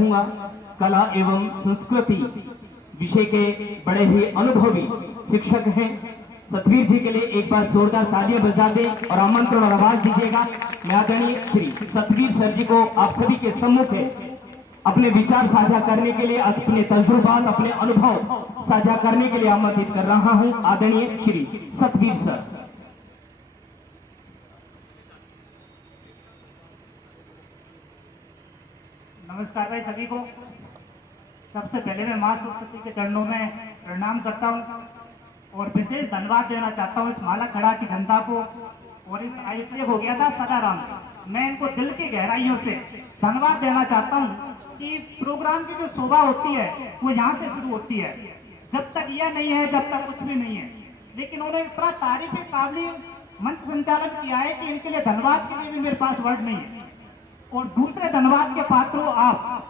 चाहूंगा कला एवं संस्कृति विषय के बड़े ही अनुभवी शिक्षक हैं सतवीर जी के लिए एक बार जोरदार तालियां बजा दें और आमंत्रण और आवाज दीजिएगा। मैं आदरणीय श्री सतवीर सर जी को आप सभी के सम्मुख अपने विचार साझा करने के लिए, अपने तजुर्बात, अपने अनुभव साझा करने के लिए आमंत्रित कर रहा हूं। आदरणीय श्री सतवीर सर। नमस्कार भाई सभी को। सबसे पहले मैं मां सरस्वती के चरणों में प्रणाम करता हूं और विशेष धन्यवाद देना चाहता हूं इस मालाखेड़ा की जनता को और इस आयुष्य हो गया था सदाराम। मैं इनको दिल की गहराइयों से धन्यवाद देना चाहता हूं कि प्रोग्राम की जो शोभा होती है वो यहाँ से शुरू होती है। जब तक यह नहीं है, जब तक कुछ भी नहीं है, लेकिन उन्होंने इतना तारीफ काबिल मंच संचालन किया है कि इनके लिए धन्यवाद के लिए भी मेरे पास वर्ड नहीं है। और दूसरे धन्यवाद के पात्र हो आप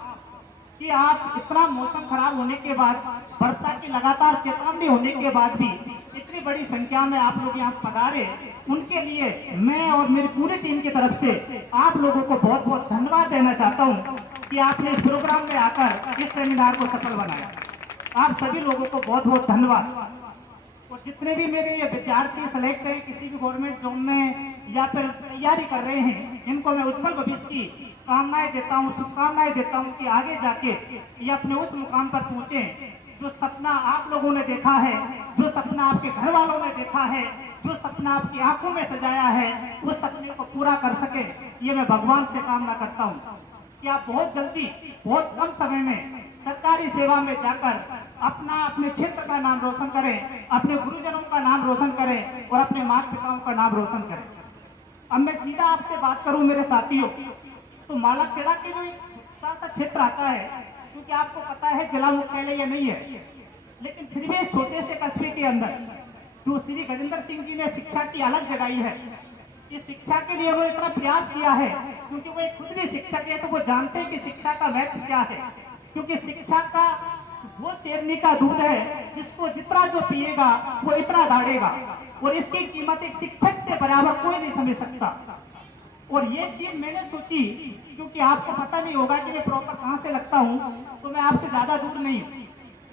कि आप इतना मौसम खराब होने के बाद, वर्षा की लगातार चेतावनी होने के बाद भी इतनी बड़ी संख्या में आप लोग यहाँ पधारे, उनके लिए मैं और मेरी पूरी टीम की तरफ से आप लोगों को बहुत बहुत धन्यवाद देना चाहता हूँ कि आपने इस प्रोग्राम में आकर इस सेमिनार को सफल बनाया। आप सभी लोगों को बहुत बहुत धन्यवाद। और जितने भी मेरे ये विद्यार्थी सेलेक्ट हैं किसी भी गवर्नमेंट जॉब में या फिर तैयारी कर रहे हैं, इनको मैं उज्जवल भविष्य की कामनाएं देता हूं, शुभकामनाएं देता हूं कि आगे जाके ये अपने उस मुकाम पर पहुंचे जो सपना आप लोगों ने देखा है, जो सपना आपके घर वालों ने देखा है, जो सपना आपकी आंखों में सजाया है, उस सपने को पूरा कर सके। ये मैं भगवान से कामना करता हूँ कि आप बहुत जल्दी, बहुत कम समय में सरकारी सेवा में जाकर अपने क्षेत्र का नाम रोशन करें, अपने गुरुजनों का नाम रोशन करें और अपने माता पिताओं का नाम रोशन करें। अब मैं सीधा आपसे बात करूं मेरे साथियों, तो मालाखेड़ा के जो एक छोटा सा क्षेत्र आता है, क्योंकि आपको पता है जिला मुख्यालय ये नहीं है, लेकिन फिर भी इस छोटे से कस्बे के अंदर जो श्री गजेंद्र सिंह जी ने शिक्षा की अलग जगाई है, इस शिक्षा के लिए वो इतना प्रयास किया है क्योंकि वो खुद भी शिक्षक है, तो वो जानते हैं कि शिक्षा का महत्व क्या है। क्योंकि शिक्षा का वो शेरनी का दूध है जिसको जितना जो पिएगा वो इतना दाढ़ेगा, और इसकी कीमत एक शिक्षक से बराबर कोई नहीं समझ सकता। और ये चीज मैंने सोची, क्योंकि आपको पता नहीं होगा कि मैं प्रॉपर कहां से लगता हूं, तो मैं आपसे ज्यादा दूर नहीं हूं।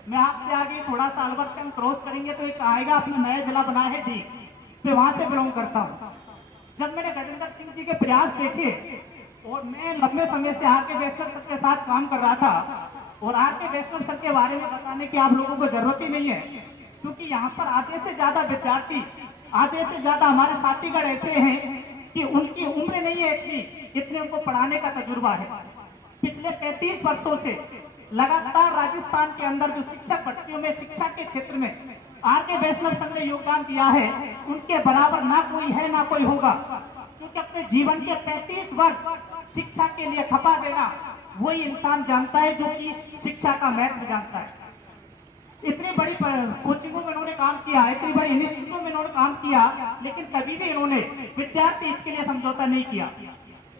मैं आपसे आगे थोड़ा सा अलवर से हम क्रॉस करेंगे तो एक आएगा अपना नया जिला बना है डी, मैं वहां से बिलोंग करता हूँ। जब मैंने गजेंद्र सिंह जी के प्रयास देखे और मैं लंबे समय से आके वैष्णव सर के साथ काम कर रहा था, और आके वैष्णव सर के बारे में बताने की आप लोगों को जरूरत ही नहीं है, क्योंकि यहाँ पर आधे से ज्यादा विद्यार्थी, आधे से ज्यादा हमारे साथीगण ऐसे हैं कि उनकी उम्र नहीं है इतने उनको पढ़ाने का तजुर्बा है। पिछले 35 वर्षों से लगातार राजस्थान के अंदर जो शिक्षक भर्तियों में, शिक्षा के क्षेत्र में आरके वैष्णव सर ने योगदान दिया है, उनके बराबर ना कोई है ना कोई होगा। क्योंकि अपने जीवन के 35 वर्ष शिक्षा के लिए खपा देना वही इंसान जानता है जो कि शिक्षा का महत्व जानता है। इतनी बड़ी कोचिंगों में इन्होंने काम किया, इतनी बड़ी इंस्टीट्यूटों में इन्होंने काम किया, लेकिन कभी भी इन्होंने विद्यार्थी हित के लिए समझौता नहीं किया।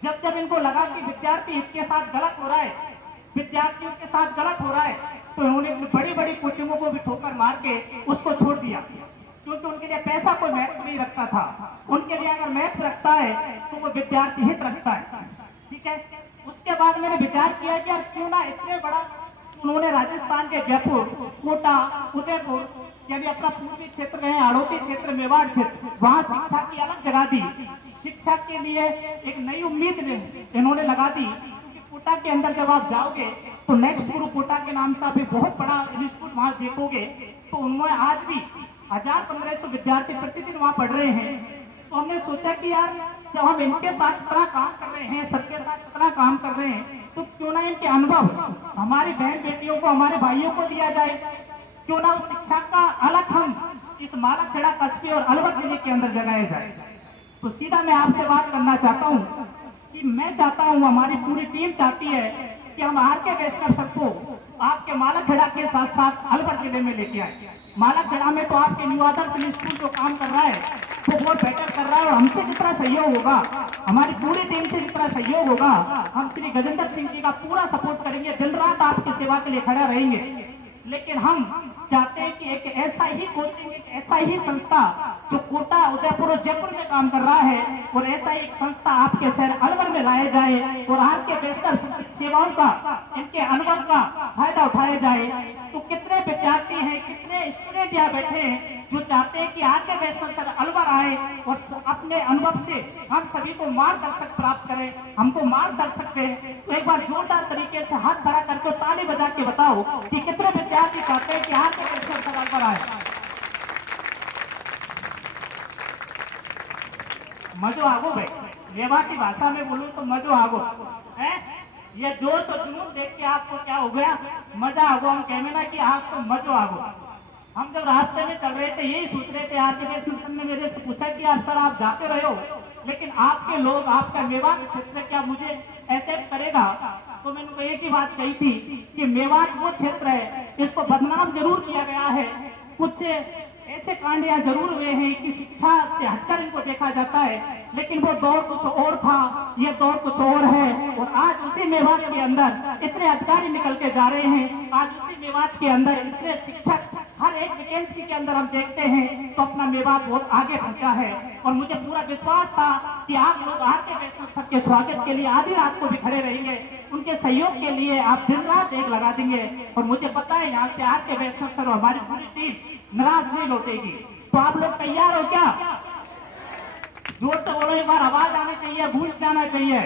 जब जब इनको लगा कि विद्यार्थी हित के साथ गलत हो रहा है, विद्यार्थियों के साथ गलत हो रहा है, तो इन्होंने बड़ी बड़ी कोचिंगों को भी ठोकर मार के उसको छोड़ दिया, क्योंकि उनके लिए पैसा कोई महत्व नहीं रखता था। उनके लिए अगर महत्व रखता है तो वो विद्यार्थी हित रखता है। ठीक है, उसके बाद मैंने विचार किया कि यार क्यों ना इतने बड़ा उन्होंने राजस्थान के जयपुर, कोटा, उदयपुर यानी अपना पूर्वी क्षेत्र में, हाड़ौती क्षेत्र, मेवाड़ क्षेत्र, वहां शिक्षा की अलग जगह दी। शिक्षा के लिए एक नई उम्मीद इन्होंने लगा दी, क्योंकि कोटा के अंदर जब आप जाओगे तो नेक्स्ट गुरु कोटा के नाम से आप एक बहुत बड़ा इंस्टीट्यूट वहां देखोगे, तो उन्होंने आज भी 1000-1500 विद्यार्थी प्रतिदिन वहां पढ़ रहे हैं। तो हमने सोचा कि यार जब हम इनके साथ इतना काम कर रहे हैं, सबके साथ इतना काम कर रहे हैं, तो क्यों ना इनके अनुभव हमारी बहन बेटियों को, हमारे भाइयों को दिया जाए। क्यों ना उस शिक्षा का अलग हम इस मालाखेड़ा कस्बे और अलवर जिले के अंदर जगाया जाए। तो सीधा मैं आपसे बात करना चाहता हूँ कि मैं चाहता हूँ, हमारी पूरी टीम चाहती है कि हम आरके वैष्णव सर को आपके मालाखेड़ा के साथ साथ अलवर जिले में लेके आए। मालाखेड़ा में तो आपके न्यू आदर्श स्कूल जो काम कर रहा है वो बहुत बेटर कर रहा है, और हमसे जितना सहयोग होगा, हमारी पूरी टीम से जितना सहयोग होगा, हम श्री गजेंद्र सिंह जी का पूरा सपोर्ट करेंगे, दिन रात आपकी सेवा के लिए खड़ा रहेंगे। लेकिन हम चाहते हैं कि एक ऐसा ही कोचिंग, एक ऐसा ही संस्था जो कोटा, उदयपुर और जयपुर में काम कर रहा है, और ऐसा ही एक संस्था आपके शहर अलवर में लाया जाए और आपके वैष्णव सेवाओं का, इनके अनुभव का फायदा उठाया जाए। तो कितने विद्यार्थी हैं, कितने स्टूडेंट यहाँ बैठे हैं जो चाहते हैं कि आके वैष्णव सर अलवर आए और अपने अनुभव से हम सभी को मार्गदर्शक प्राप्त करें, हमको मार्गदर्शक दें। तो एक बार जोरदार तरीके से हाथ खड़ा करके ताली बजा के बताओ कि कितने विद्यार्थी चाहते हैं कि आके वैष्णव सर अलवर आए। मजो आगो भाई, रेवा की भाषा में बोलूं तो मजो आगो है। ये जोश और जुनून देख के आपको क्या हो गया, मजा आगो। हम कहने ना कि आज तो मजो आगो। हम जब रास्ते में चल रहे थे यही सोच रहे थे, आरके वैष्णव सर ने मेरे से पूछा कि आप सर आप जाते रहे हो, लेकिन आपके लोग, आपका मेवात क्षेत्र क्या मुझे एक्सेप्ट करेगा? तो मैंने एक ही बात कही थी कि मेवात वो क्षेत्र है, इसको बदनाम जरूर किया गया है, कुछ ऐसे कांड यहाँ जरूर हुए हैं कि शिक्षा से हटकर इनको देखा जाता है, लेकिन वो दौर कुछ और था, ये दौर कुछ और है। और आज उसी मेवात के अंदर इतने अधिकारी निकल के जा रहे हैं, आज उसी मेवात के अंदर इतने शिक्षक, हर एक वैकेंसी के अंदर हम देखते हैं तो अपना मेवात बहुत आगे पहुंचा है। और मुझे पूरा विश्वास था कि आप लोग आरके वैष्णव सर के स्वागत के लिए आधी रात को भी खड़े रहेंगे, उनके सहयोग के लिए आप दिन रात एक लगा देंगे। और मुझे पता है यहाँ से आरके वैष्णव सर और हमारी पूरी टीम नाराज नहीं लौटेगी। तो आप लोग तैयार हो क्या? जोर से बोलो, एक बार आवाज आनी चाहिए, गूंज जाना चाहिए।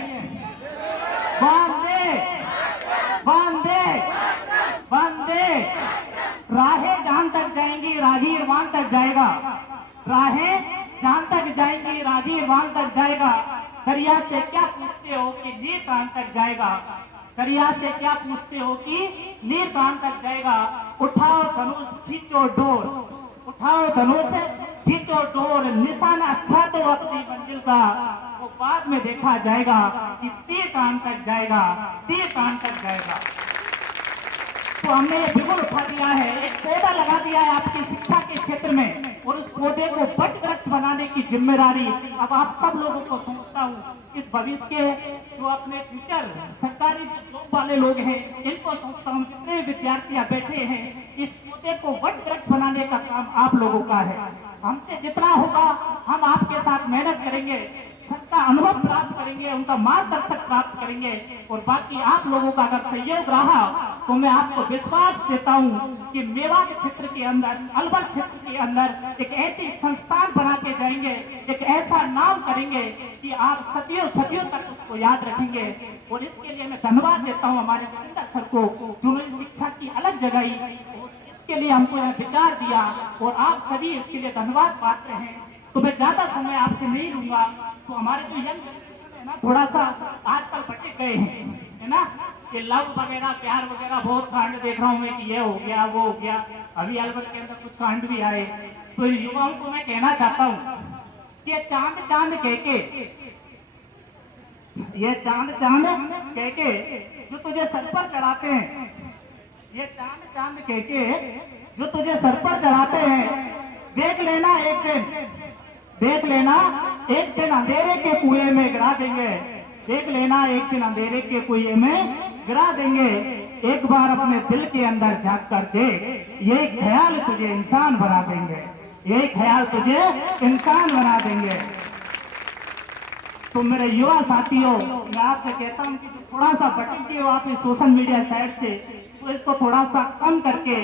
वंदे वंदे वंदे। राहें जहां तक जाएंगी रागीर वहां तक जाएगा, राहें जहां तक जाएंगी रागीर वहां तक जाएगा। दरिया से क्या पूछते हो कि नीर कहां तक जाएगा, दरिया से क्या पूछते हो कि नीर कहां तक जाएगा। उठाओ धनुष खींचो डोर, उठाओ धनुष खींचो डोर, निशाना साधो अपनी मंजिल का, वो बाद में देखा जाएगा कि तीर कहां तक जाएगा, तीर कहां तक जाएगा। तो हमने ये बिगुल उठा दिया है, एक पौधा लगा दिया है आपकी शिक्षा के क्षेत्र में, और उस पौधे को वट वृक्ष बनाने की जिम्मेदारी अब आप सब लोगों को समझता हूँ। इस भविष्य के जो अपने फ्यूचर सरकारी जॉब वाले लोग हैं, इनको समझता हूँ, जितने भी विद्यार्थी बैठे हैं, इस पौधे को वट वृक्ष बनाने का काम आप लोगों का है। हमसे जितना होगा हम आपके साथ मेहनत करेंगे, सबका अनुभव प्राप्त करेंगे, उनका मार्गदर्शक प्राप्त करेंगे। और बाकी आप लोगों का अगर सहयोग रहा तो मैं आपको विश्वास देता हूं कि मेवात क्षेत्र के अंदर, अलवर क्षेत्र के अंदर एक ऐसी संस्थान बना के जाएंगे, एक ऐसा नाम करेंगे कि आप सदियों सदियों तक उसको याद रखेंगे। और इसके लिए मैं धन्यवाद देता हूं हमारे वीरेंद्र सर को, जिन्होंने शिक्षा की अलग जगाई और इसके लिए हमको यह विचार दिया, और आप सभी इसके लिए धन्यवाद पात्र हैं। तो मैं ज्यादा समय आपसे नहीं लूंगा। तो हमारे जो यंग जनरेशन है ना, थोड़ा सा आजकल भटक गए हैं, है ना, ये लव वगैरह, प्यार वगैरह बहुत कांड देख रहा हूँ मैं कि ये हो गया वो हो गया। अभी अलवर के अंदर कुछ कांड भी आए। तो युवाओं को मैं कहना चाहता हूँ कि चांद चांद कह के, ये चांद चांद कह के जो तुझे सर पर चढ़ाते हैं, ये चांद चांद कह के जो तुझे सर पर चढ़ाते हैं, देख लेना एक दिन, देख लेना एक दिन अंधेरे के कुएं में गिरा देंगे, देख लेना एक दिन अंधेरे के कुएं में गिरा देंगे। एक बार अपने दिल के अंदर झांक कर देख, ये ख्याल तुझे इंसान बना देंगे, ये ख्याल तुझे इंसान बना देंगे। तो मेरे युवा साथियों, मैं आपसे कहता हूं कि थोड़ा सा भटकते हो आप इस सोशल मीडिया साइट से, तो इसको थोड़ा सा कम करके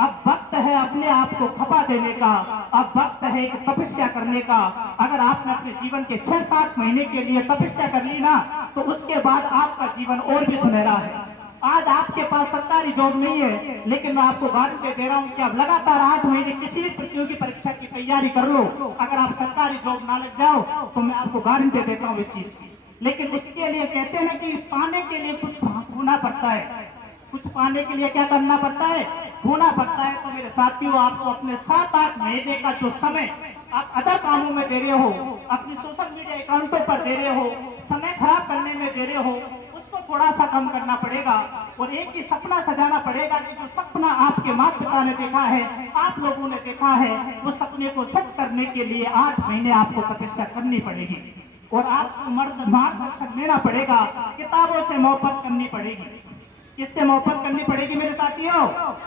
अब वक्त है अपने आप को खपा देने का, अब वक्त है एक तपस्या करने का। अगर आपने अपने जीवन के 6-7 महीने के लिए तपस्या कर ली ना, तो उसके बाद आपका जीवन और भी सुनहरा है। आज आपके पास सरकारी जॉब नहीं है, लेकिन मैं आपको गारंटी दे रहा हूं कि आप लगातार 8 महीने किसी भी प्रतियोगी परीक्षा की तैयारी कर लो, अगर आप सरकारी जॉब ना लग जाओ तो मैं आपको गारंटी देता हूं इस चीज की। लेकिन उसके लिए कहते हैं ना कि पाने के लिए कुछ खोना पड़ता है, कुछ पाने के लिए क्या करना पड़ता है, खोना पड़ता है। तो मेरे साथियों, आपको अपने 7-8 महीने का जो समय आप अदर कामों में दे रहे हो, अपनी सोशल मीडिया अकाउंटों पर दे रहे हो, समय खराब करने में दे रहे हो, उसको थोड़ा सा कम करना पड़ेगा। और एक ही सपना सजाना पड़ेगा कि जो सपना आपके माता पिता ने देखा है, आप लोगों ने देखा है, उस सपने को सच करने के लिए 8 महीने आपको तपस्या करनी पड़ेगी, और आपको मार्गदर्शन लेना पड़ेगा, किताबों से मोहब्बत करनी पड़ेगी, किससे मोहब्बत करनी पड़ेगी मेरे साथियों?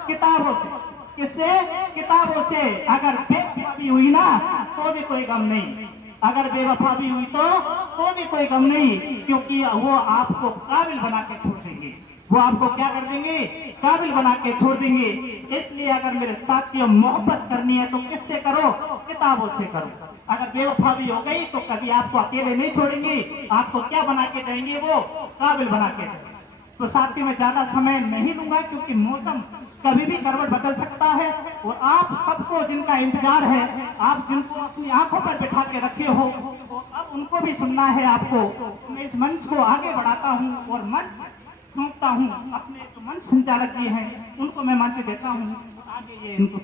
किताबों से। किससे? किताबों से। अगर बेवफा भी हुई ना तो भी कोई गम नहीं, अगर बेवफा भी हुई तो भी कोई गम नहीं, क्योंकि वो आपको काबिल बना के छोड़ देंगे। वो आपको क्या कर देंगे? काबिल बना के छोड़ देंगे। इसलिए अगर मेरे साथियों मोहब्बत करनी है तो किससे करो? किताबों से करो। अगर बेवफा भी हो गई तो कभी आपको अकेले नहीं छोड़ेंगे, आपको क्या बना के जाएंगे? वो काबिल बना के जाएंगे। तो साथियों में ज्यादा समय नहीं लूंगा, क्योंकि मौसम कभी भी करवट बदल सकता है, और आप सबको जिनका इंतजार है, आप जिनको अपनी आंखों पर बिठा के रखे हो, और अब उनको भी सुनना है आपको। मैं इस मंच को आगे बढ़ाता हूं और मंच सौंपता हूं अपने जो मंच संचालक जी हैं, उनको मैं मंच देता हूं, आगे ये इनको